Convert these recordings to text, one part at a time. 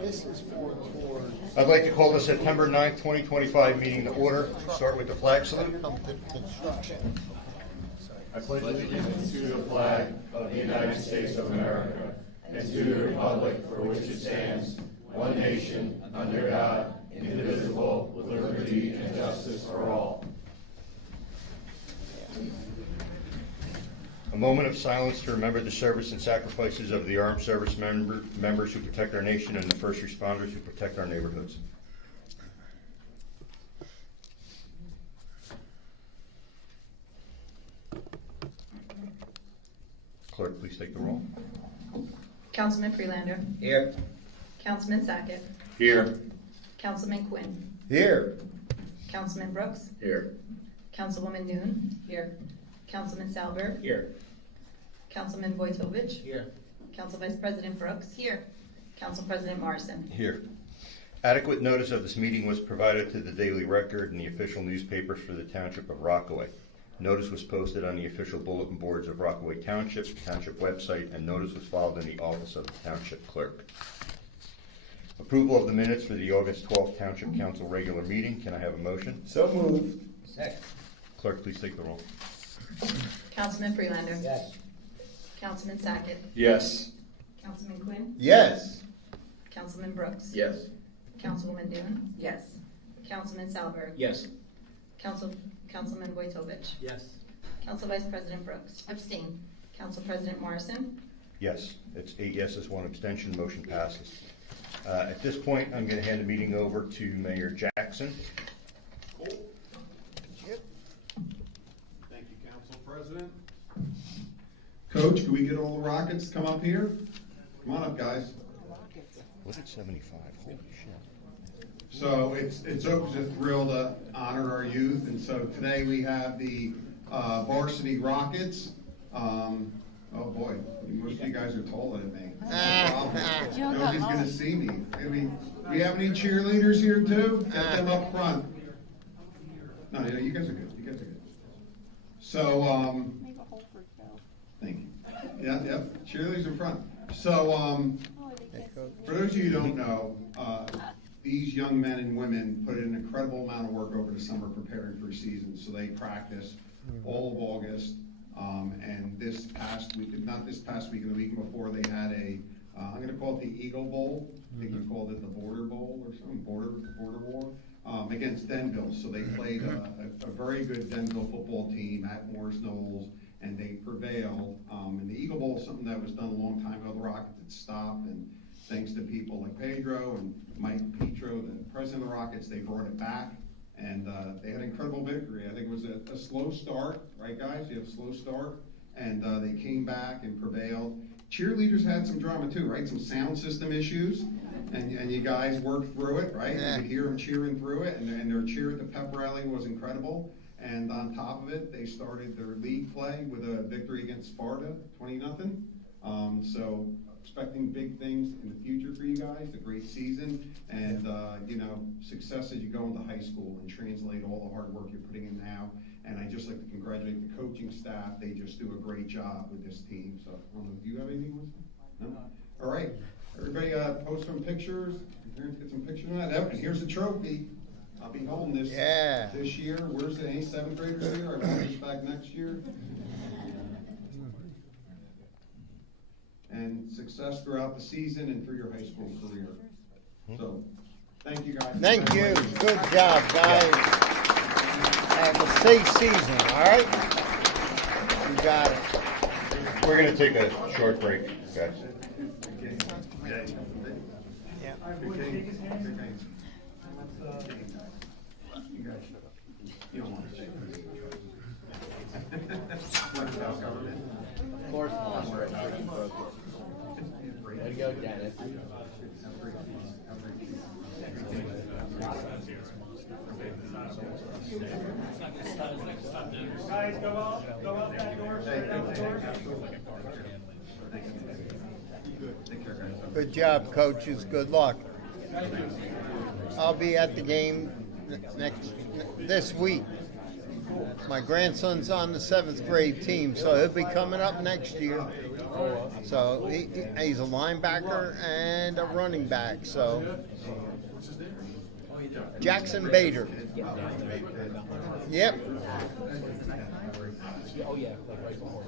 This is for towards. I'd like to call the September 9th, 2025 meeting to order. Start with the flag salute. Come to construction. I pledge allegiance to the flag of the United States of America and to the republic for which it stands, one nation, under God, indivisible, with liberty and justice for all. A moment of silence to remember the service and sacrifices of the armed service members who protect our nation and the first responders who protect our neighborhoods. Clerk, please take the roll. Councilman Freelander. Here. Councilman Sackett. Here. Councilman Quinn. Here. Councilman Brooks. Here. Councilwoman Noon. Here. Councilman Salberg. Here. Councilman Vojtovich. Here. Council Vice President Brooks. Here. Council President Morrison. Here. Adequate notice of this meeting was provided to the Daily Record and the official newspapers for the Township of Rockaway. Notice was posted on the official bulletin boards of Rockaway Township, Township website, and notice was filed in the office of the Township Clerk. Approval of the minutes for the August 12th Township Council regular meeting. Can I have a motion? So moved. Second. Clerk, please take the roll. Councilman Freelander. Yes. Councilman Sackett. Yes. Councilman Quinn. Yes. Councilman Brooks. Yes. Councilwoman Noon. Yes. Councilman Salberg. Yes. Councilman Vojtovich. Yes. Council Vice President Brooks. Abstain. Council President Morrison. Yes, it's 8 yeses, 1 abstention, motion passes. At this point, I'm going to hand the meeting over to Mayor Jackson. Thank you, Council President. Coach, can we get all the Rockets to come up here? Come on up, guys. Was it 75? Holy shit. So it's always a thrill to honor our youth, and so today we have the varsity Rockets. Oh boy, most of you guys are taller than me. Nobody's gonna see me. We have any cheerleaders here too? Get them up front. No, yeah, you guys are good. You guys are good. So, thank you. Yeah, cheerleaders in front. So, for those of you who don't know, these young men and women put in an incredible amount of work over the summer preparing for season. So they practice all of August. And this past week, not this past week, the week before, they had I'm going to call it the Eagle Bowl. I think you called it the Border Bowl or something, Border War, against Denville. So they played a very good Denville football team at Morris Knolls, and they prevailed. And the Eagle Bowl is something that was done a long time ago. The Rockets had stopped, and thanks to people like Pedro and Mike Petro, the president of the Rockets, they brought it back. And they had an incredible victory. I think it was a slow start, right, guys? You have a slow start. And they came back and prevailed. Cheerleaders had some drama too, right? Some sound system issues. And you guys worked through it, right? You could hear them cheering through it. And their cheer at the pep rally was incredible. And on top of it, they started their league play with a victory against Sparta, 20-0. So expecting big things in the future for you guys, a great season, and success as you go into high school and translate all the hard work you're putting in now. And I'd just like to congratulate the coaching staff. They just do a great job with this team. So I don't know, do you have anything to say? No? All right. Everybody post some pictures. Get some pictures of that. And here's the trophy. I'll be holding this this year. Where's it? Any 7th graders here? I'll hold this back next year. And success throughout the season and through your high school career. So, thank you guys. Thank you. Good job, guys. Have a safe season, all right? You got it. We're going to take a short break, guys. Yeah. You don't want to say Of course, way to go, Dennis. Guys, go out that door, shut down the doors. Good job, coaches. Good luck. I'll be at the game this week. My grandson's on the 7th grade team, so he'll be coming up next year. So he's a linebacker and a running back. So Jackson Bader. Yep. Oh yeah, like right before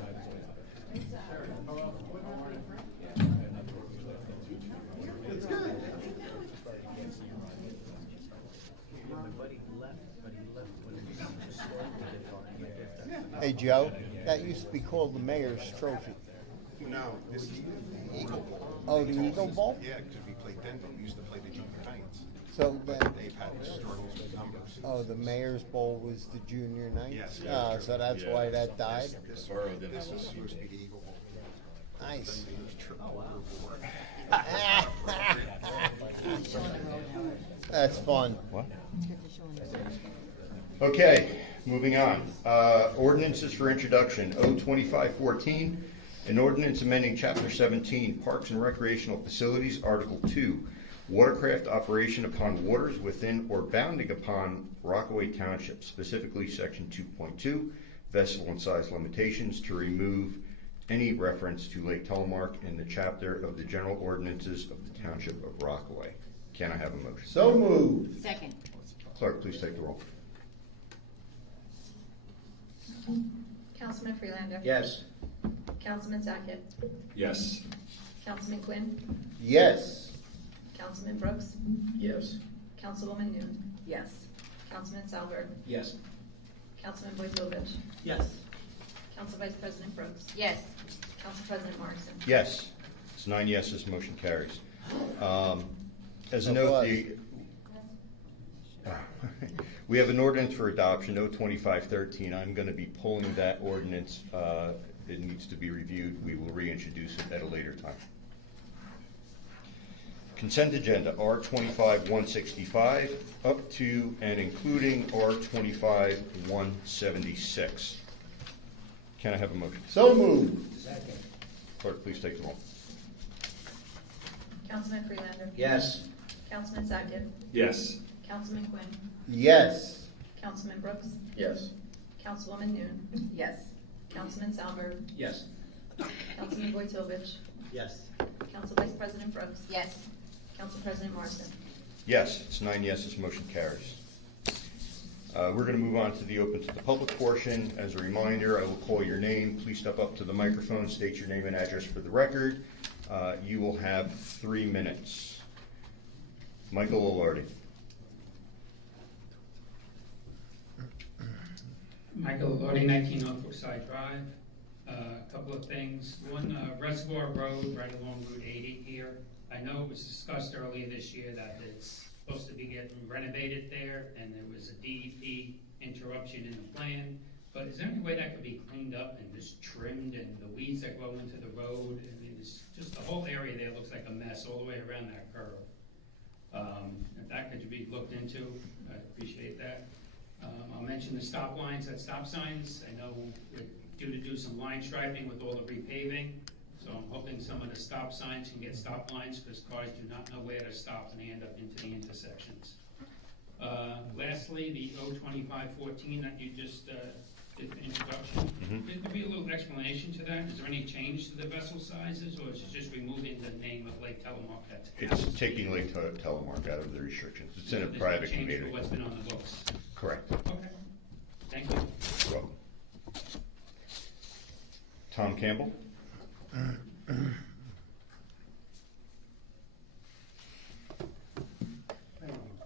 Hey Joe, that used to be called the Mayor's Trophy. No, this is the Eagle Bowl. Oh, the Eagle Bowl? Yeah, because we played Denver. We used to play the Junior Knights. So then, They've had struggles with numbers. oh, the Mayor's Bowl was the Junior Night? Yes. So that's why that died? This was supposed to be the Eagle Bowl. Nice. It was triple reward. That's fun. What? Okay, moving on. Ordinances for introduction, O-2514, an ordinance amending Chapter 17, Parks and Recreational Facilities, Article 2, watercraft operation upon waters within or bounding upon Rockaway Township, specifically Section 2.2, vessel and size limitations, to remove any reference to Lake Telemark in the chapter of the general ordinances of the Township of Rockaway. Can I have a motion? So moved. Second. Clerk, please take the roll. Councilman Freelander. Yes. Councilman Sackett. Yes. Councilman Quinn. Yes. Councilman Brooks. Yes. Councilwoman Noon. Yes. Councilman Salberg. Yes. Councilman Boytovich. Yes. Council Vice President Brooks. Yes. Council President Morrison. Yes. It's 9 yeses, motion carries. As a So note, was. we have an ordinance for adoption, O-2513. I'm going to be pulling that ordinance. It needs to be reviewed. We will reintroduce it at a later time. Consent agenda, R-25-165, up to and including R-25-176. Can I have a motion? So moved. Clerk, please take the roll. Councilman Freelander. Yes. Councilman Sackett. Yes. Councilman Quinn. Yes. Councilman Brooks. Yes. Councilwoman Noon. Yes. Councilman Salberg. Yes. Councilman Boytovich. Yes. Council Vice President Brooks. Yes. Council President Morrison. Yes, it's 9 yeses, motion carries. We're going to move on to the open to the public portion. As a reminder, I will call your name. Please step up to the microphone, state your name and address for the record. You will have 3 minutes. Michael Alardi. Michael Lodi, 19 Norfolk Side Drive. A couple of things. One, Reservoir Road, right along Route 80 here. I know it was discussed earlier this year that it's supposed to be getting renovated there, and there was a DEP interruption in the plan. But is there any way that could be cleaned up and just trimmed, and the weeds that grow into the road? I mean, it's just the whole area there looks like a mess all the way around that curve. If that could be looked into, I appreciate that. I'll mention the stop lines at stop signs. I know we're due to do some line striping with all the repaving, so I'm hoping some of the stop signs can get stop lines because cars do not know where to stop and they end up into the intersections. Lastly, the O-2514 that you just did the introduction. Could there be a little explanation to that? Is there any change to the vessel sizes, or is it just removing the name of Lake Telemark? It's taking Lake Telemark out of the restrictions. It's in a There's private change to community. what's been on the books. Correct. Okay, thank you. You're welcome. Tom Campbell?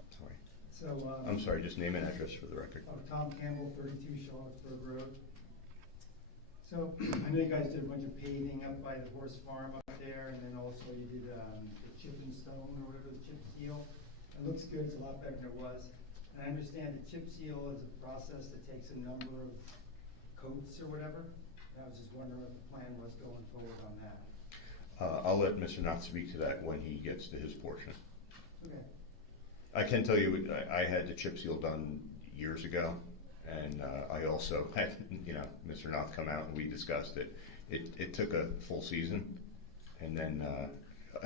Sorry. So, I'm sorry, just name and address for the record. Tom Campbell, 32 Charlottesburg Road. So, I know you guys did a bunch of paving up by the horse farm up there, and then also you did the chip and stone, or whatever, the chip seal. It looks good, it's a lot better than it was. And I understand the chip seal is a process that takes a number of coats or whatever. And I was just wondering what the plan was going forward on that. I'll let Mr. Knott speak to that when he gets to his portion. Okay. I can tell you, I had the chip seal done years ago, and I also had, Mr. Knott come out and we discussed it. It took a full season, and then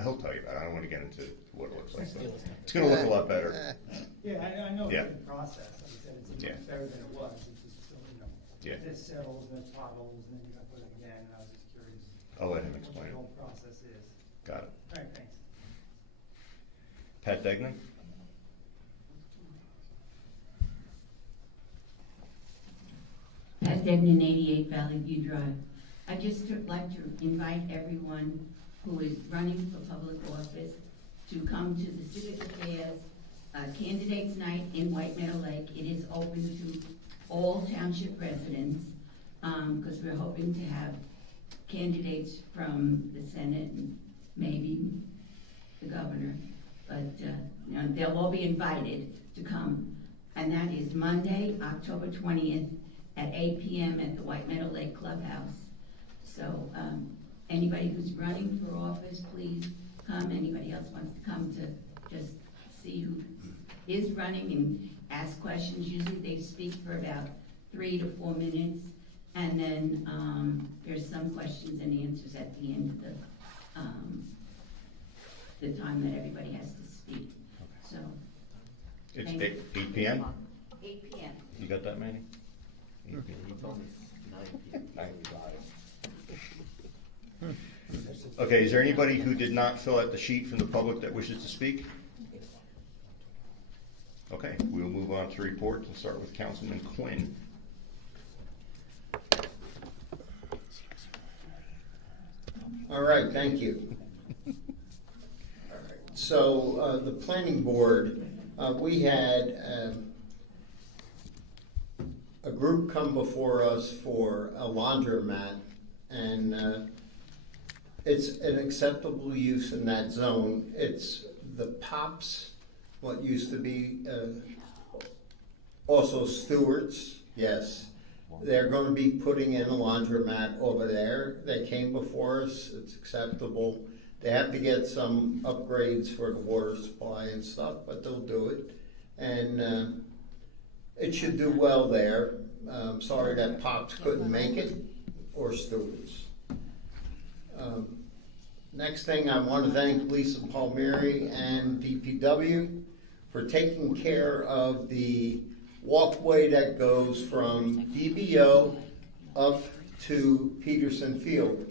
he'll tell you about it. I don't want to get into what it looks like, but it's going to look a lot better. Yeah, I know Yeah. it's a process. Like I said, it's Yeah. much better than it was. It's just still Yeah. It settles and there's potholes and then you gotta put it again, and I was just curious. I'll let him what explain the it. whole process is. Got it. All right, thanks. Pat Degnan? Pat Degnan, 88 Valley View Drive. I'd just like to invite everyone who is running for public office to come to the Civic Affairs Candidates Night in White Meadow Lake. It is open to all township residents, because we're hoping to have candidates from the Senate and maybe the governor. But you know, they'll all be invited to come. And that is Monday, October 20th at 8 p.m. at the White Meadow Lake Clubhouse. So anybody who's running for office, please come. Anybody else wants to come to just see who is running and ask questions. Usually they speak for about 3 to 4 minutes, and then there's some questions and answers at the end of the time that everybody has to speak. So It's Thank 8 p.m.? 8 p.m. You got that, Manny? 8 p.m. He told me 9 p.m. Okay, is there anybody who did not fill out the sheet from the public that wishes to speak? Okay, we'll move on to reports and start with Councilman Quinn. All right, thank you. All right, so the planning board, we had a group come before us for a laundromat, and it's an acceptable use in that zone. It's the Pops, what used to be also Stewart's, yes. They're going to be putting in a laundromat over there. They came before us, it's acceptable. They have to get some upgrades for the water supply and stuff, but they'll do it. And it should do well there. I'm sorry that Pops couldn't make it, or Stewart's. Next thing, I want to thank Lisa Palmieri and DPW for taking care of the walkway that goes from DBO up to Peterson Field.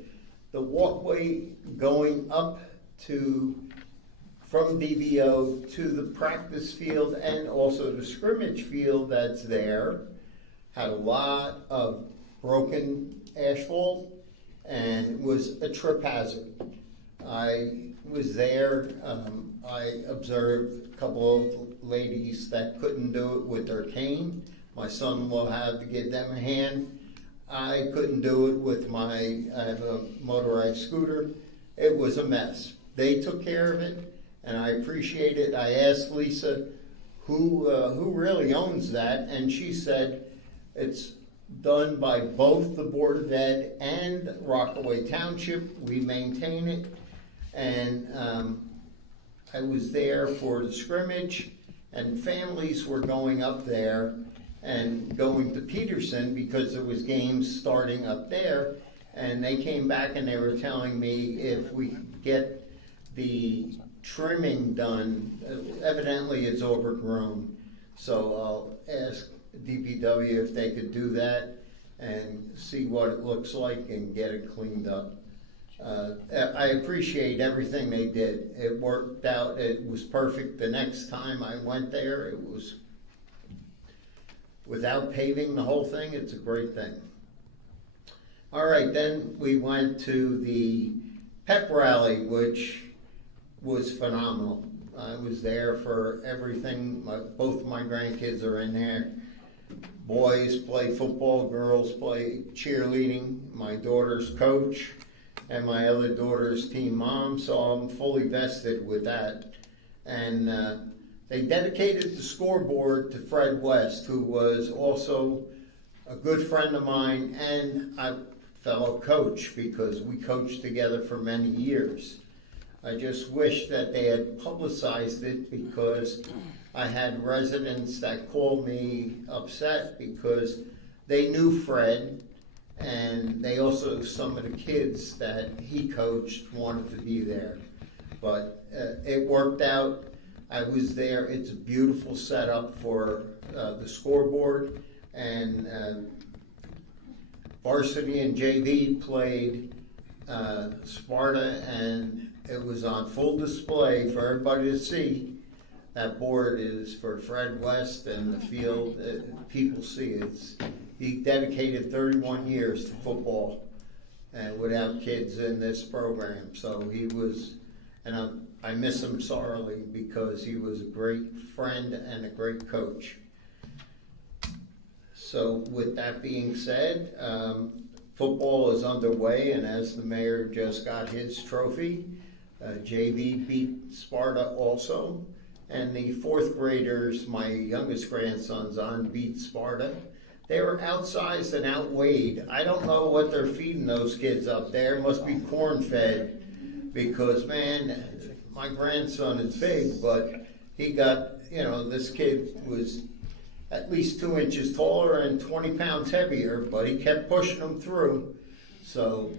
The walkway going up from DBO to the practice field and also the scrimmage field that's there had a lot of broken asphalt and was a trip hazard. I was there, I observed a couple of ladies that couldn't do it with their cane. My son-in-law had to give them a hand. I couldn't do it with I have a motorized scooter. It was a mess. They took care of it, and I appreciate it. I asked Lisa who really owns that, and she said it's done by both the Board of Ed and Rockaway Township. We maintain it, and I was there for the scrimmage, and families were going up there and going to Peterson because there was games starting up there, and they came back and they were telling me if we get the trimming done, evidently it's overgrown, so I'll ask DPW if they could do that and see what it looks like and get it cleaned up. I appreciate everything they did. It worked out. It was perfect. The next time I went there, it was, without paving the whole thing, it's a great thing. All right, then we went to the pep rally, which was phenomenal. I was there for everything. Both of my grandkids are in there. Boys play football, girls play cheerleading. My daughter's coach and my other daughter's team mom, so I'm fully vested with that. And they dedicated the scoreboard to Fred West, who was also a good friend of mine and a fellow coach because we coached together for many years. I just wish that they had publicized it because I had residents that called me upset because they knew Fred, and they also, some of the kids that he coached wanted to be there. But it worked out. I was there. It's a beautiful setup for the scoreboard, and varsity and JV played Sparta, and it was on full display for everybody to see. That board is for Fred West, and the field, people see it. He dedicated 31 years to football and would have kids in this program. So he was, and I miss him sorely because he was a great friend and a great coach. So with that being said, football is underway, and as the mayor just got his trophy, JV beat Sparta also. And the fourth graders, my youngest grandson's on, beat Sparta. They were outsized and outweighed. I don't know what they're feeding those kids up there. It must be corn fed, because man, my grandson is big, but he got, this kid was at least 2 inches taller and 20 pounds heavier, but he kept pushing them through. So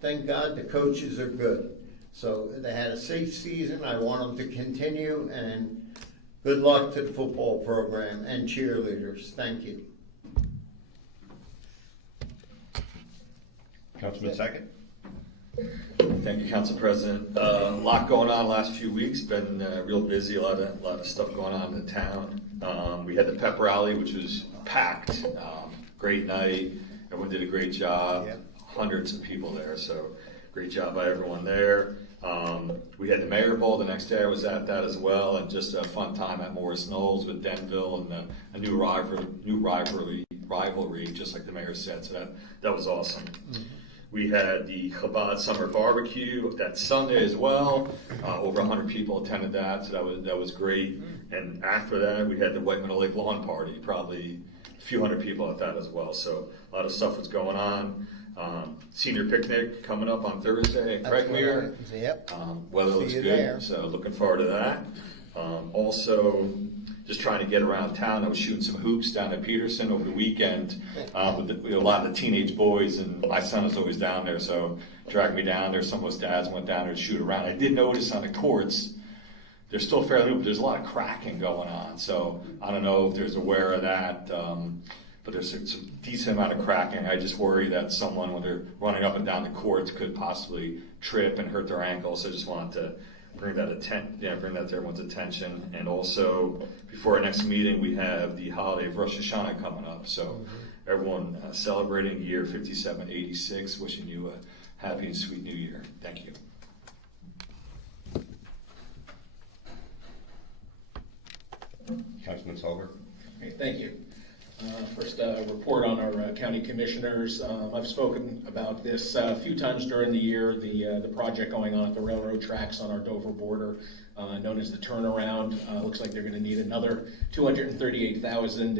thank God the coaches are good. So they had a safe season. I want them to continue, and good luck to the football program and cheerleaders. Thank you. Councilman Sackett. Thank you, Council President. A lot going on the last few weeks. Been real busy. A lot of stuff going on in the town. We had the pep rally, which was packed. Great night. Everyone did a great job. Yep. Hundreds of people there. So great job by everyone there. We had the Mayor Bowl the next day. I was at that as well, and just a fun time at Morris Knolls with Denville, and a new rivalry, just like the mayor said. So that was awesome. Mm-hmm. We had the Chabad Summer Barbecue that Sunday as well. Over 100 people attended that, so that was great. And after that, we had the White Meadow Lake Lawn Party. Probably a few hundred people at that as well. So a lot of stuff was going on. Senior picnic coming up on Thursday, correct, Mayor? Yep. Weather looks good, so looking forward to that. Also, just trying to get around town. I was shooting some hoops down at Peterson over the weekend with a lot of the teenage boys, and my son is always down there, so dragged me down there. Some of us dads went down there to shoot around. I did notice on the courts, they're still fairly new, but there's a lot of cracking going on, so I don't know if there's aware of that. But there's a decent amount of cracking. I just worry that someone, when they're running up and down the courts, could possibly trip and hurt their ankles. So I just wanted to bring that to everyone's attention. And also, before our next meeting, we have the holiday of Rosh Hashanah coming up. So everyone celebrating year 5786, wishing you a happy and sweet new year. Thank you. Councilman Solver. Okay, thank you. First, report on our county commissioners. I've spoken about this a few times during the year, the project going on at the railroad tracks on our Dover border, known as the turnaround. Looks like they're going to need another $238,000 in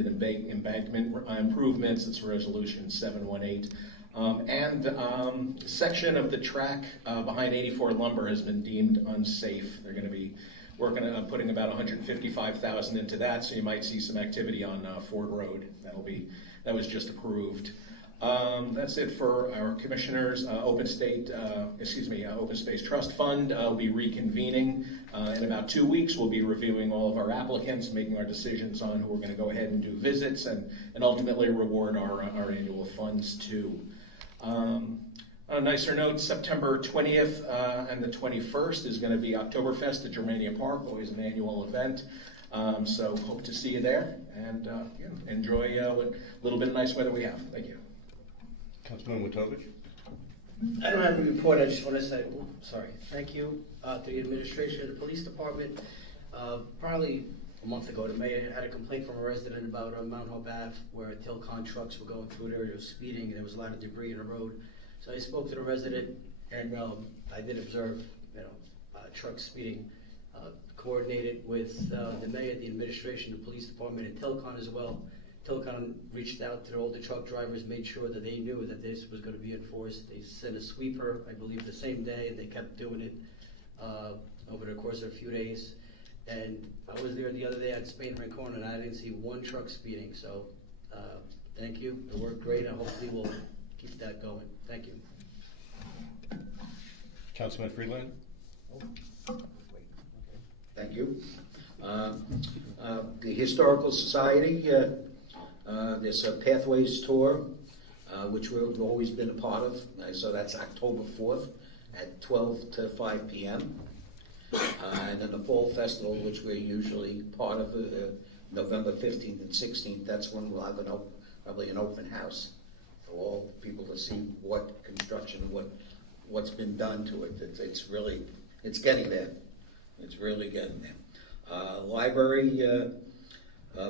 embankment improvements. That's resolution 718. And section of the track behind 84 Lumber has been deemed unsafe. They're going to be working on putting about $155,000 into that, so you might see some activity on Ford Road. That was just approved. That's it for our commissioners. Open Space Trust Fund will be reconvening in about 2 weeks. We'll be reviewing all of our applicants, making our decisions on who we're going to go ahead and do visits, and ultimately reward our annual funds too. On a nicer note, September 20th and the 21st is going to be Oktoberfest at Germania Park, always an annual event. So hope to see you there, and enjoy what little bit of nice weather we have. Thank you. Councilman Witovich. I don't have a report. I just want to say, thank you to the administration of the police department. Probably a month ago, the mayor had a complaint from a resident about Mount Hope Ave, where Tilcon trucks were going through there. They were speeding, and there was a lot of debris in the road. So I spoke to the resident, and I did observe, trucks speeding. Coordinated with the mayor, the administration, the police department, and Tilcon as well. Tilcon reached out to all the truck drivers, made sure that they knew that this was going to be enforced. They sent a sweeper, I believe, the same day, and they kept doing it over the course of a few days. And I was there the other day at Spain Rincon, and I didn't see one truck speeding. So thank you. It worked great, and hopefully we'll keep that going. Thank you. Councilman Freeland. Thank you. The Historical Society, there's a Pathways tour which we've always been a part of. So that's October 4th at 12 to 5 p.m. And then the Fall Festival, which we're usually part of, November 15th and 16th, that's when we'll have probably an open house for all people to see what construction, what's been done to it. It's really, it's getting there. It's really getting there. Library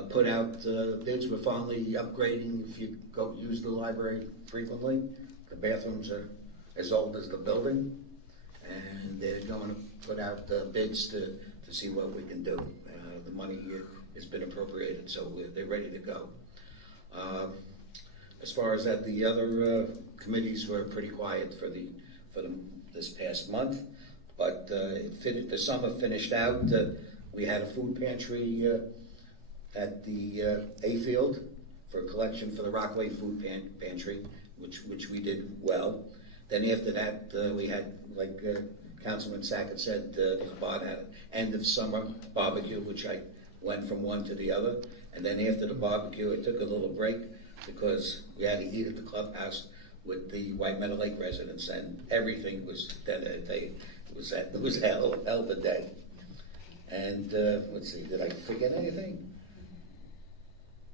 put out bids. We're finally upgrading. If you go use the library frequently, the bathrooms are as old as the building, and they're going to put out bids to see what we can do. The money has been appropriated, so they're ready to go. As far as that, the other committees were pretty quiet for this past month, but the summer finished out. We had a food pantry at the A field for a collection for the Rockaway Food Pantry, which we did well. Then after that, we had, like Councilman Sackett said, about an end of summer barbecue, which I went from one to the other. And then after the barbecue, I took a little break because we had to eat at the clubhouse with the White Meadow Lake residents, and everything was dead that day. It was hell of a day. And let's see, did I forget anything?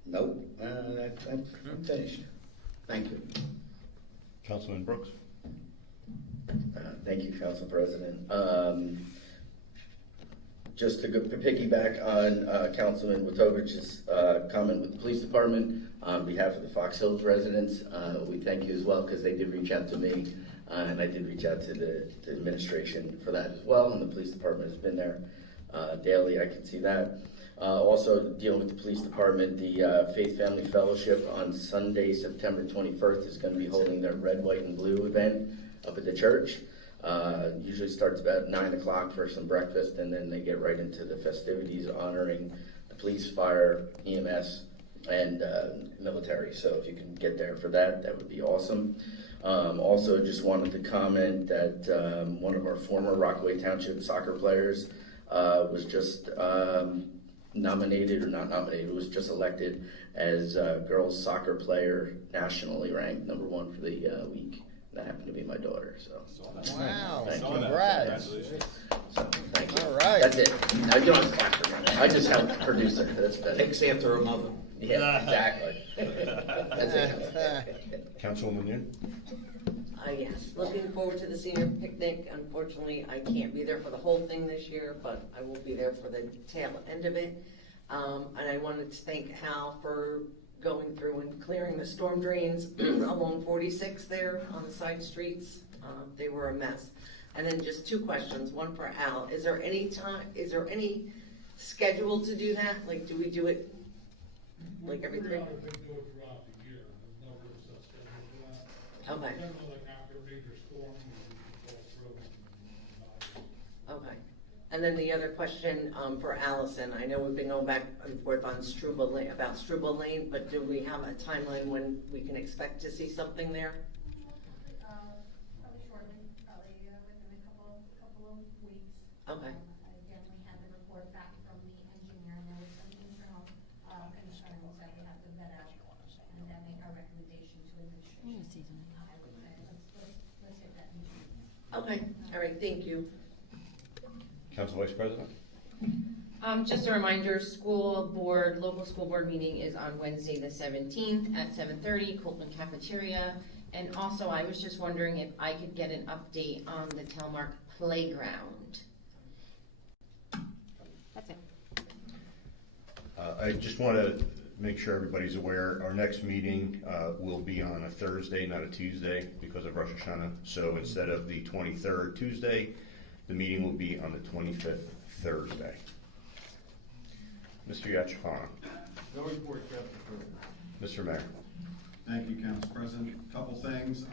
Nope. I'm finished. Thank you. Councilman Brooks. Thank you, Council President. Just to piggyback on Councilman Witovich's comment with the police department, on behalf of the Fox Hills residents, we thank you as well, because they did reach out to me, and I did reach out to the administration for that as well, and the police department has been there daily. I can see that. Also, dealing with the police department, the Faith Family Fellowship on Sunday, September 21st is going to be holding their Red, White, and Blue event up at the church. Usually starts about 9 o'clock for some breakfast, and then they get right into the festivities honoring the police, fire, EMS, and military. So if you can get there for that, that would be awesome. Also, just wanted to comment that one of our former Rockaway Township soccer players was just nominated, or not nominated, was just elected as girls soccer player nationally ranked #1 for the week. That happened to be my daughter, so. Wow, Thank you. congrats. So, thank you. All right. That's it. Now you don't have to clap for me. I just helped the producer. That's better. Takes after her mother. Yeah, exactly. That's it. Councilwoman Yoon. Yes, looking forward to the senior picnic. Unfortunately, I can't be there for the whole thing this year, but I will be there for the tail end of it. And I wanted to thank Hal for going through and clearing the storm drains along 46 there on the side streets. They were a mess. And then just two questions, one for Al. Is there any schedule to do that? Like, do we do it like every 3? Okay. Okay. And then the other question for Allison, I know we've been going back and forth on Struble Lane, about Struble Lane, but do we have a timeline when we can expect to see something there? Probably shortly, probably within a couple of weeks. Okay. Again, we had the report back from the engineer, and there was some internal concerns that we have to vet out and then make our recommendation to administration. I would say let's hit that. Okay, all right, thank you. Council Vice President. Just a reminder, local school board meeting is on Wednesday the 17th at 7:30, Colton Cafeteria. And also, I was just wondering if I could get an update on the Telmark playground. That's it. I just want to make sure everybody's aware, our next meeting will be on a Thursday, not a Tuesday, because of Rosh Hashanah. So instead of the 23rd Tuesday, the meeting will be on the 25th Thursday. Mr. Yachafano. No report, Council President. Mr. Mayor. Thank you, Council President. A couple things.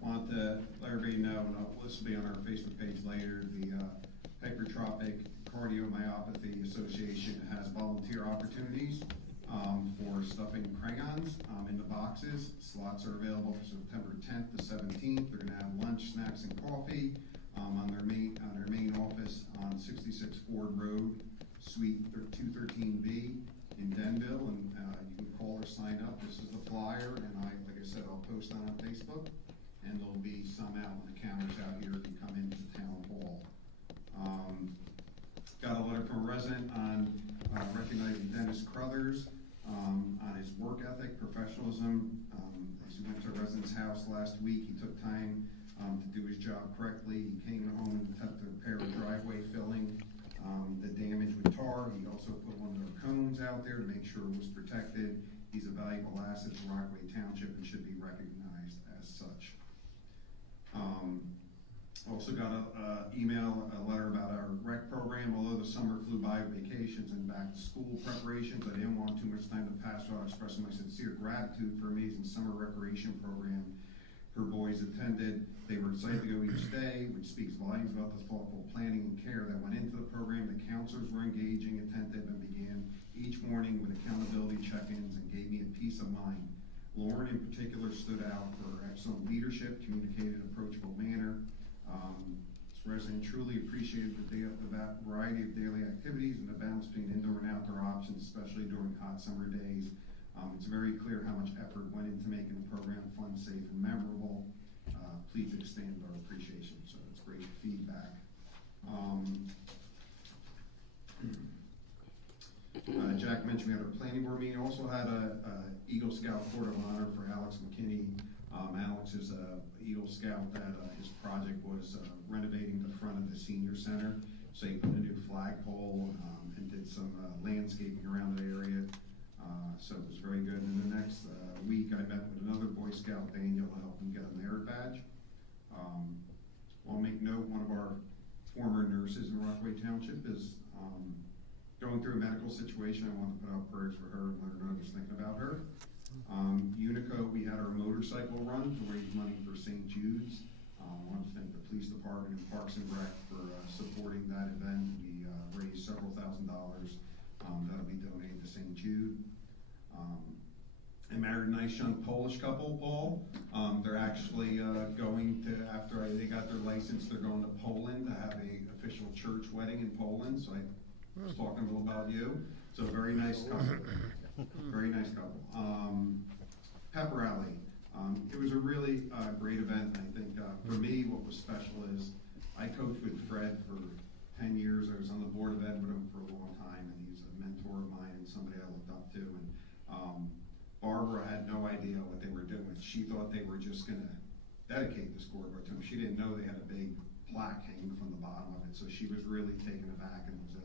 Want to let everybody know, and this will be on our Facebook page later, the Hypertrophic Cardiomyopathy Association has volunteer opportunities for stuffing crayons in the boxes. Slots are available for September 10th to 17th. They're going to have lunch, snacks, and coffee on their main office on 66 Ford Road, Suite 213B in Denville, and you can call to sign up. This is the flyer, and like I said, I'll post that on Facebook, and there'll be some out on the counters out here if you come into Town Hall. Got a letter from a resident on recognizing Dennis Crothers on his work ethic, professionalism. As he went to a resident's house last week, he took time to do his job correctly. He came home and attempted to repair a driveway filling the damage with tar. He also put one of their cones out there to make sure it was protected. He's a valuable asset to Rockaway Township and should be recognized as such. Also got a letter about our rec program. Although the summer flew by with vacations and back to school preparations, I didn't want too much time to pass without expressing my sincere gratitude for amazing summer recreation program her boys attended. They were excited to go each day, which speaks volumes about the thoughtful planning and care that went into the program. The counselors were engaging, attentive, and began each morning with accountability check-ins and gave me a peace of mind. Lauren in particular stood out for her excellent leadership, communicated approachable manner. This resident truly appreciated the variety of daily activities and the balance between indoor and outdoor options, especially during hot summer days. It's very clear how much effort went into making the program fun, safe, and memorable. Please extend our appreciation. So it's great feedback. Jack mentioned we had our planning board meeting. Also had a Eagle Scout Court of Honor for Alex McKinney. Alex is a Eagle Scout that his project was renovating the front of the senior center. So he put a new flagpole and did some landscaping around the area. So it was very good. And the next week I met with another Boy Scout, Daniel, to help him get a merit badge. I'll make note, one of our former nurses in Rockaway Township is going through a medical situation. I want to put out prayers for her and let her know I was thinking about her. Unico, we had our motorcycle run to raise money for St. Jude's. I want to thank the police department and Parks and Rec for supporting that event. We raised several $1,000s that'll be donated to St. Jude. I married a nice young Polish couple, Paul. They're actually going to, after they got their license, they're going to Poland to have a official church wedding in Poland. So I was talking a little about you. So very nice couple. Very nice couple. Pep rally. It was a really great event. I think for me, what was special is I coached with Fred for 10 years. I was on the board of ed with him for a long time, and he's a mentor of mine and somebody I looked up to. And Barbara had no idea what they were doing. She thought they were just going to dedicate the scoreboard to him. She didn't know they had a big plaque hanging from the bottom of it, so she was really taken aback, and it was a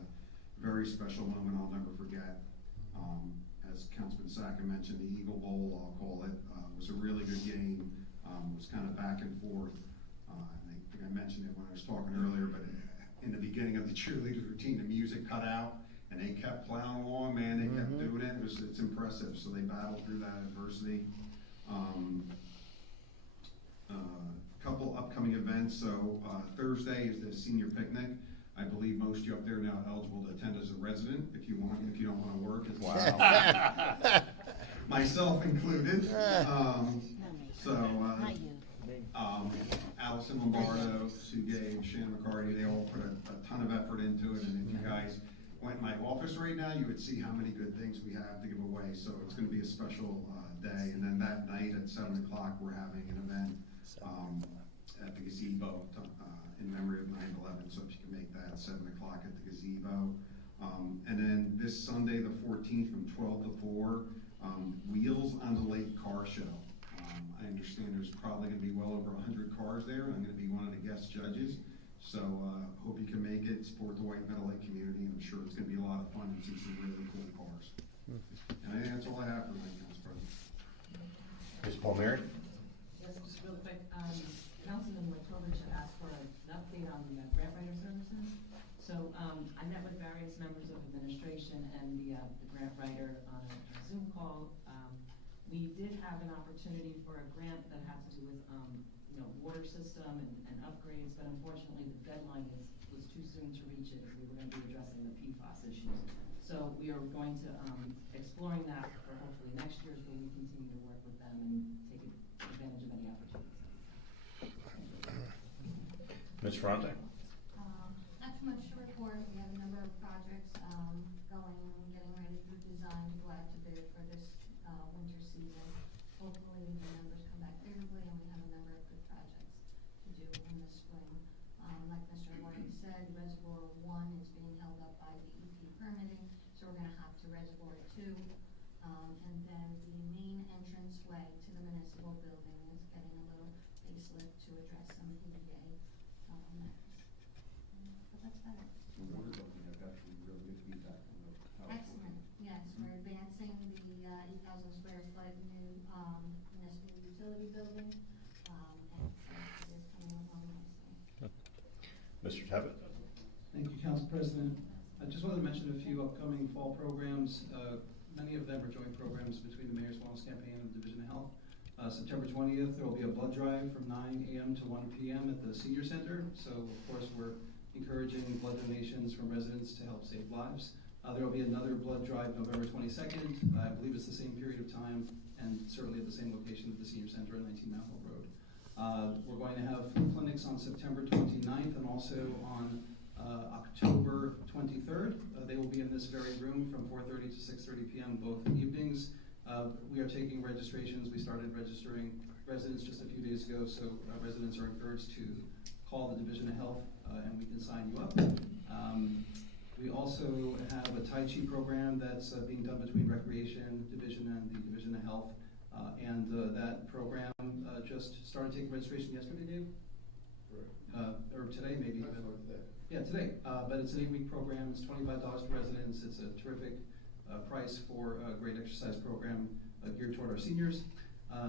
very special moment I'll never forget. As Councilman Sacker mentioned, the Eagle Bowl, I'll call it, was a really good game. It was kind of back and forth. And I think I mentioned it when I was talking earlier, but in the beginning of the cheerleaders routine, the music cut out, and they kept plowing along, man. They kept doing it. It's impressive. So they battled through that adversity. Couple upcoming events. So Thursday is the senior picnic. I believe most of you up there are now eligible to attend as a resident if you want, if you don't want to work. Wow. Myself included. Allison Lombardo, Sue Gabe, Shannon McCarty, they all put a ton of effort into it. And if you guys went in my office right now, you would see how many good things we have to give away. So it's going to be a special day. And then that night at 7 o'clock, we're having an event at the gazebo in memory of 9/11. So if you can make that 7 o'clock at the gazebo. And then this Sunday, the 14th, from 12 to 4, Wheels on the Lake Car Show. I understand there's probably going to be well over 100 cars there. I'm going to be one of the guest judges. So hope you can make it, support the White Meadow Lake community, and I'm sure it's going to be a lot of fun and see some really cool cars. And I think that's all I have for my Council President. Ms. Palmieri? Yes, just real quick, Councilman Witovich had asked for an update on the grant writer services. So I met with various members of administration and the grant writer on a Zoom call. We did have an opportunity for a grant that had to do with water system and upgrades, but unfortunately the deadline was too soon to reach it as we were going to be addressing the PFAS issues. So we are going to exploring that for hopefully next year's when we continue to work with them and take advantage of any opportunities. Ms. Fronte? Not too much to report. We have a number of projects getting ready to design to go out to bid for this said, Reservoir 1 is being held up by the EP permitting, so we're gonna hop to Reservoir 2. And then the main entrance way to the municipal building is getting a little facelift to address some ADA matters. But that's about it. We're looking at actually really good feedback from the. Excellent, yes, we're advancing the 8,000 square foot new municipal utility building, and so it is coming along nicely. Mr. Tabbett? Thank you, Council President. I just wanted to mention a few upcoming fall programs. Many of them are joint programs between the Mayor's Wellness Campaign and the Division of Health. September 20th, there will be a blood drive from 9 a.m. to 1 p.m. at the Senior Center. So, of course, we're encouraging blood donations from residents to help save lives. There will be another blood drive November 22nd. I believe it's the same period of time and certainly at the same location at the Senior Center on 19 Mount Hill Road. We're going to have clinics on September 29th and also on October 23rd. They will be in this very room from 4:30 to 6:30 p.m. both evenings. We are taking registrations. We started registering residents just a few days ago, so residents are encouraged to call the Division of Health and we can sign you up. We also have a Tai Chi program that's being done between Recreation Division and the Division of Health. That program just started taking registration yesterday, Dave? Or today, maybe. Yeah, today. But it's an 8-week program. It's $25 for residents. It's a terrific price for a great exercise program geared toward our seniors.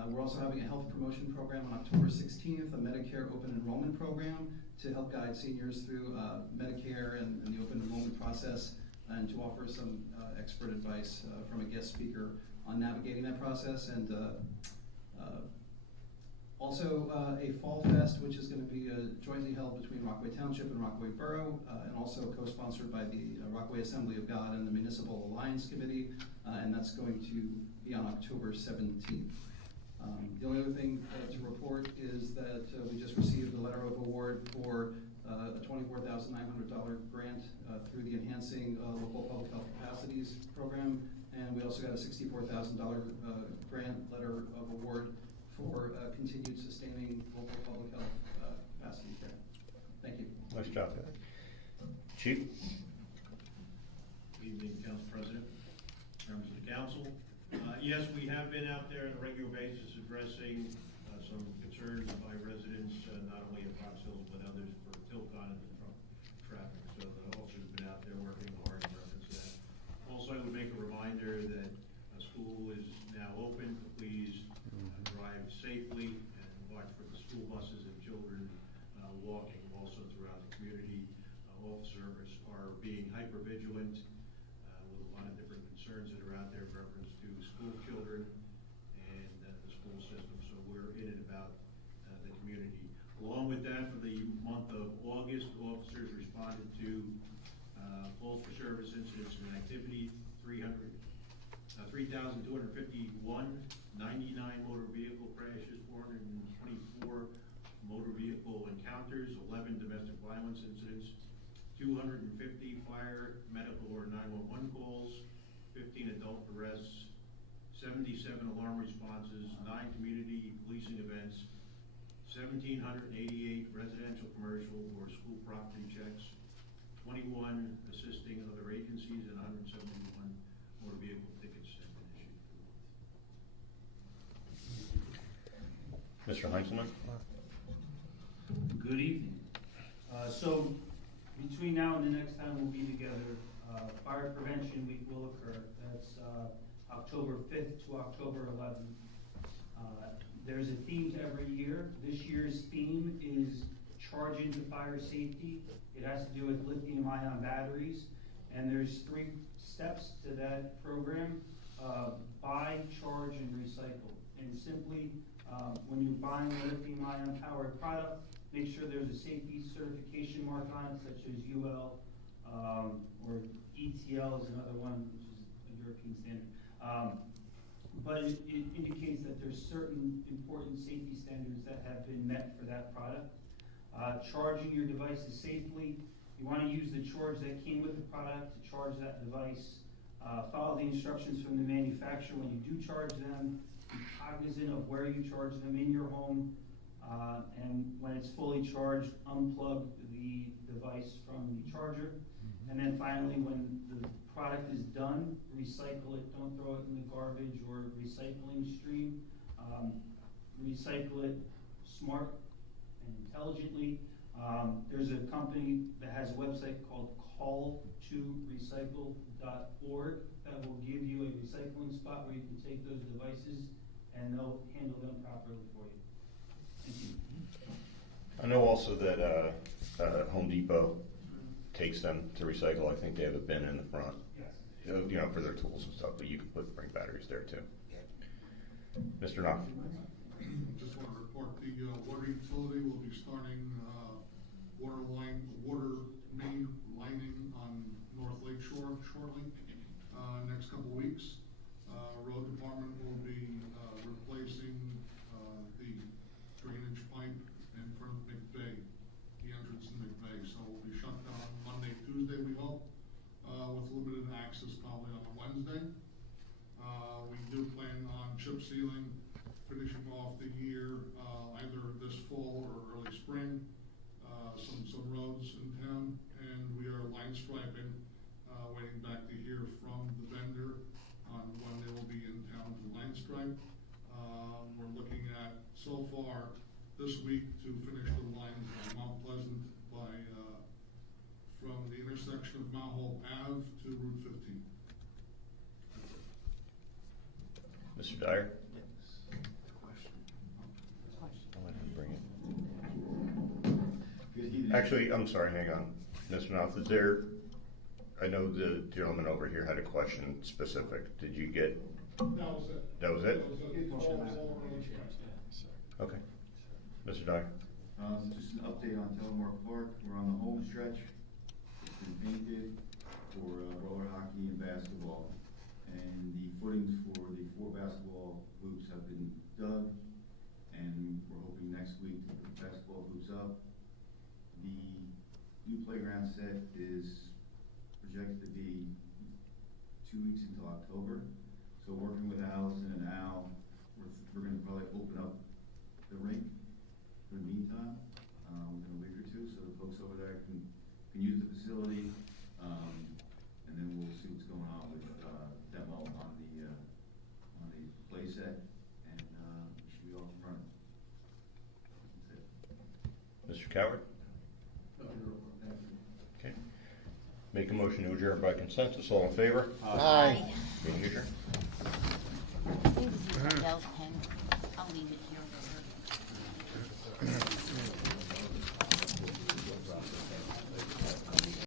We're also having a health promotion program on October 16th, a Medicare open enrollment program to help guide seniors through Medicare and the open enrollment process, and to offer some expert advice from a guest speaker on navigating that process. And also a Fall Fest, which is going to be jointly held between Rockaway Township and Rockaway Borough, and also co-sponsored by the Rockaway Assembly of God and the Municipal Alliance Committee, and that's going to be on October 17th. The only other thing to report is that we just received a letter of award for a $24,900 grant through the Enhancing Local Public Health Capacities program, and we also got a $64,000 grant letter of award for continued sustaining local public health capacity care. Thank you. Nice job. Chief? Good evening, Council President, members of the council. Yes, we have been out there on a regular basis addressing some concerns by residents, not only at Fox Hills, but others for Tilcon and the traffic. So the officers have been out there working hard in reference to that. Also, I would make a reminder that school is now open. Please drive safely and watch for the school buses and children walking also throughout the community. Officers are being hyper vigilant with a lot of different concerns that are out there in reference to school children and the school system. So we're in and about the community. Along with that, for the month of August, officers responded to calls for service incidents and activity, 3,251, 99 motor vehicle crashes, 424 motor vehicle encounters, 11 domestic violence incidents, 250 fire, medical, or 911 calls, 15 adult arrests, 77 alarm responses, 9 community policing events, 1,788 residential, commercial, or school property checks, 21 assisting other agencies, and 171 motor vehicle tickets have been issued. Mr. Heinzelman? Good evening. So between now and the next time we'll be together, Fire Prevention Week will occur. That's October 5th to October 11th. There's a theme to every year. This year's theme is Charge into Fire Safety. It has to do with lithium-ion batteries, and there's 3 steps to that program: buy, charge, and recycle. And simply, when you're buying a lithium-ion powered product, make sure there's a safety certification mark on it, such as UL or ETL is another one, which is a European standard. But it indicates that there's certain important safety standards that have been met for that product. Charging your devices safely. You want to use the charge that came with the product to charge that device. Follow the instructions from the manufacturer when you do charge them. Be cognizant of where you charge them in your home. And when it's fully charged, unplug the device from the charger. And then finally, when the product is done, recycle it. Don't throw it in the garbage or recycling stream. Recycle it smart and intelligently. There's a company that has a website called call2recycle.org that will give you a recycling spot where you can take those devices and they'll handle them properly for you. Thank you. I know also that Home Depot takes them to recycle. I think they have a bin in the front. Yes. You know, for their tools and stuff, but you can bring batteries there too. Mr. Knopf. Just want to report the water utility will be starting water main lining on North Lake Shore shortly, next couple of weeks. Road department will be replacing the drainage pipe in front of McVeigh, the entrance to McVeigh. So we'll be shut down Monday, Tuesday, we hope, with limited access probably on a Wednesday. We do plan on chip sealing, finishing off the year either this fall or early spring, some roads in town, and we are line striping, waiting back to hear from the vendor on when they will be in town to line stripe. We're looking at, so far, this week to finish the lines on Mount Pleasant by, from the intersection of Mount Hope Ave to Route 15. Mr. Dyer. Actually, I'm sorry, hang on. Mr. Knopf, is there, I know the gentleman over here had a question specific. Did you get? That was it. That was it? Okay. Mr. Dyer. Just an update on Telemark Park. We're on the home stretch. It's been painted for roller hockey and basketball. And the footings for the 4 basketball hoops have been dug. And we're hoping next week to put the basketball hoops up. The new playground set is projected to be 2 weeks until October. So working with Allison and Al, we're going to probably open up the rink for the meantime, within a week or two, so the folks over there can use the facility, and then we'll see what's going on with demo on the play set, and we should be off and running. That's it. Mr. Coward. Okay. Make a motion to adjourn by consensus. All in favor? Aye. Meeting adjourned. I think this is Adele's pen. I'll leave it here with her.